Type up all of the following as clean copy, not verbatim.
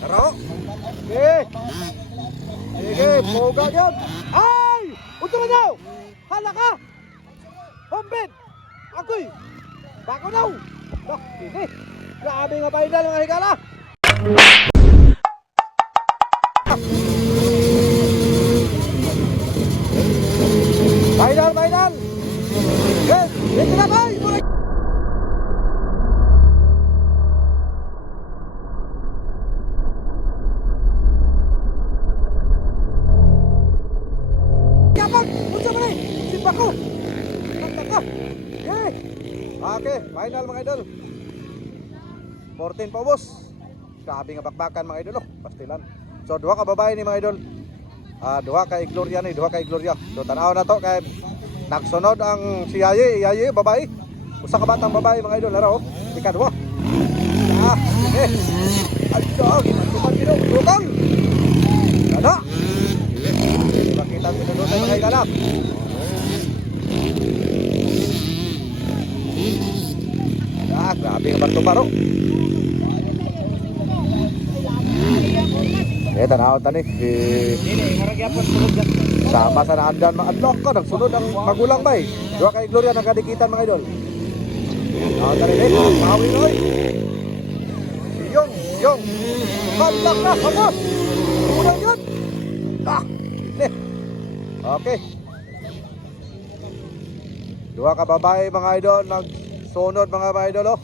Taro. Sige. Sige, boga yan. Ay! Unsa man daw? Hala ka! Hombed! Ako'y! Bako daw! Bah, sige. Grabe nga final mga higala. Final, final! Yes! Ito na kayo! Okay, final mga idol. 14 pa ubos. Grabe nga bakbakan mga idol, pastilan. So duha ka babae ni mga idol. Duha kay Gloria ni, duha kay Gloria. So tanaw na to kay nagsunod ang si Yaye babae. Usa ka batang babae mga idol, laro. Ikaduha. Okay. Adto, tuman dito, tukang. Ana. Makita kita doon mga idol. Grabe nga barto paro. Tanaw tani sama sa naandan mga adlok ko. Nagsunod ang magulang ba Dua kay Gloria nagkadikitan mga idol. Tani mawin oy. Yung kalak na habas. Unang yun. Okay. Dua ka babae mga idol nagsunod mga idol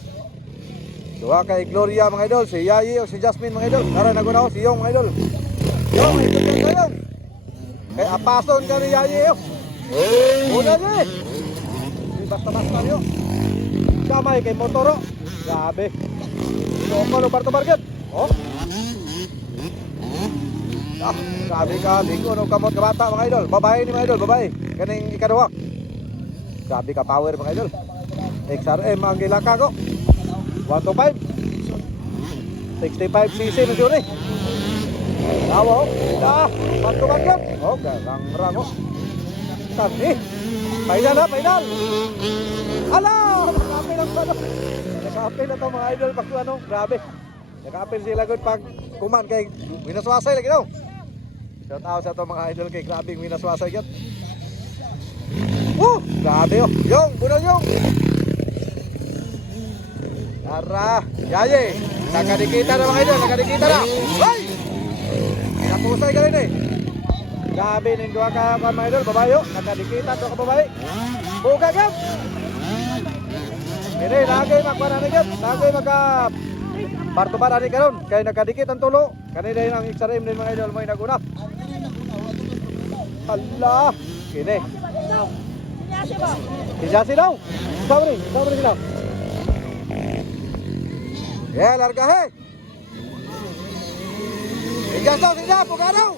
Dua kay Gloria mga idol, si Yayi o si Jasmine mga idol. Tara nagunaw si Yong mga idol. Yong, ito ka yun. Kay apason ka ni Yayi Una niya basta-basta niyo. Kamay kay Motoro. Grabe. Soko no Barto Barget. Grabe ka. Ligo no kamot ka bata mga idol. Babae ni mga idol, babae. Kaning ikaduha. Grabe ka power mga idol. XRM ang gilaka ko. 125 65cc na siya Tawa Bantukan yan Garang-rang Tani Final. Hala Nakapil ang ano Nakapil na ito mga idol pag ano Grabe Nakapil sila good pag kuman kay Winaswasay lagi daw Shout out sa ito mga idol kay grabe Winaswasay yan Grabe Yung bunal yung Tara, Yaye, nakadikita na mga idol, nakadikita na. Ay! Pinapusay ka rin Grabe, nindua ka mga idol, babayo, nakadikita to ka babae. Buka ka! Ini, lagay magpanan na yan, lagay magka Bartubaran ni karon, kaya nakadikit ang tulo. Kanina yun ang XRM din mga idol, may naguna. Allah! Kini. Kijasi daw. Sabri sila. Larga Igasaw sila, pugalaw.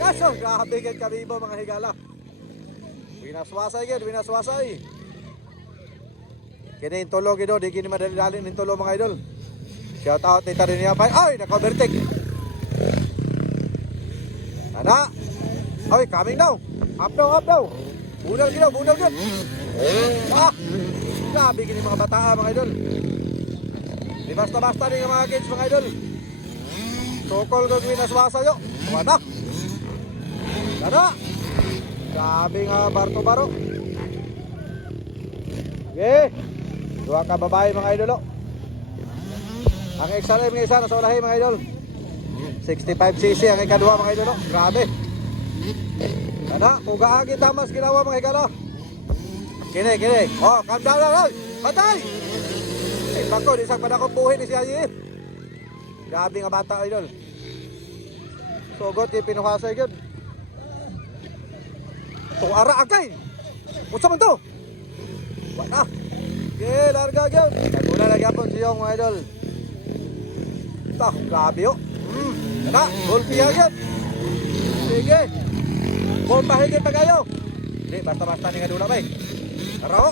Kaso, grabe gan kami iba mga higala. Winaswasay. Kini intolo gido, di kini madali-dali intolo mga idol. Shout out ni Tarinia Pay. Ay, naka-overtake. Ana. Oy, coming down. Up daw. Bunal gid. Grabe kini mga bata mga idol. Di basta-basta rin mga kids mga idol. Sokol ko winaswasa yo. Wala. Grabe nga Barto-baro. Dua ka babae mga idol Ang XRM nga isa nasa ulahi mga idol 65cc ang ikaduha mga idol Grabe. Kugaagi tamas ginawa mga idol Kini. Calm down lang. Patay. Bako, di sakpan akong buhin ni si Yayi Grabe nga bata idol Sugot yung pinuhasay yun Ara agay Unsa man to Wala larga yun Naguna lagi apon si Yong mga idol Grabe yun Gulpi agad Sige Gulpahigit pa kayo Hindi, basta-basta ni nga dula ba Taro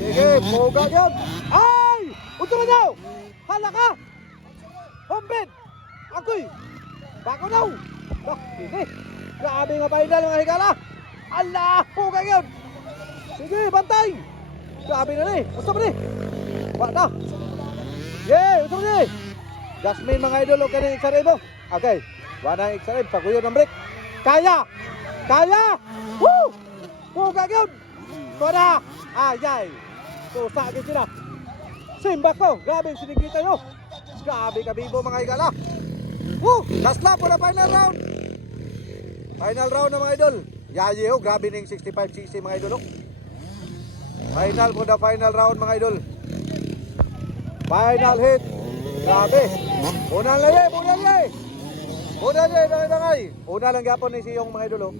Sige, boga yan. Ay! Unsa man daw? Hala ka! Hombed! Ako'y! Bako daw! Bah, sige. Grabe nga final mga higala. Allah! Boga yan! Sige, bantay! Grabe na Unsa man Wala na! Yay! Ito ni! Jasmine mga idol, okay na X-ray mo? Okay. Wala ng X-ray, paguyo ng break. Kaya! Kaya! Woo! Puga yun! Tora! Ayay! Tusa agad sila. Simba ko! Grabe yung sinigita nyo! Grabe ka bibo mga igala! Woo! Last lap po na final round! Final round na mga idol. Yaye ho, grabe na yung 65cc mga idol ho. Final po na final round mga idol. Final hit. Grabe. Una lang eh, una lang eh. Una lang eh, dangay. Una lang gapon ni siyong mga idol ho.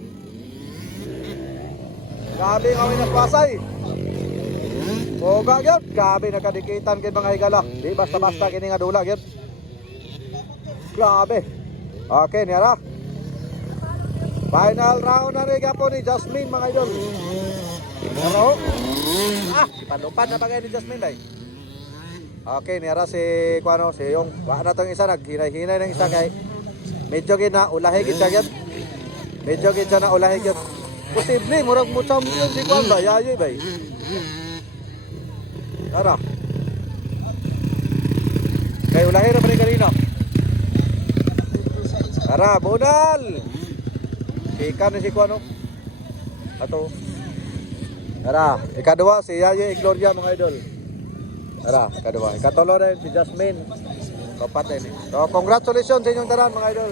Grabe kami nagpasay. Oga gyud, grabe nakadikitan kay mga higala. Di basta-basta kini nga dula gyud. Grabe. Okay, niara. Final round na rin gapon ni Jasmine mga idol. Pero, ipanlupad na bagay ni Jasmine day. Okay, niara si kuano si yung wa na tong isa naghinay-hinay ng isa kay medyo gina ulahi gid siya gyud. Medyo gid siya na ulahi gyud. Posible murag mo champion si kuan ba yayi bay. Tara. Kay ulahi na pa kanina. Tara, budal. Ikan si kuano. Ato. Tara, ikadua si Yaye Gloria mga idol. Tara, ikadua. Ikatulo rin si Jasmine. Kapat din. So, congratulations sa inyong tanan mga idol.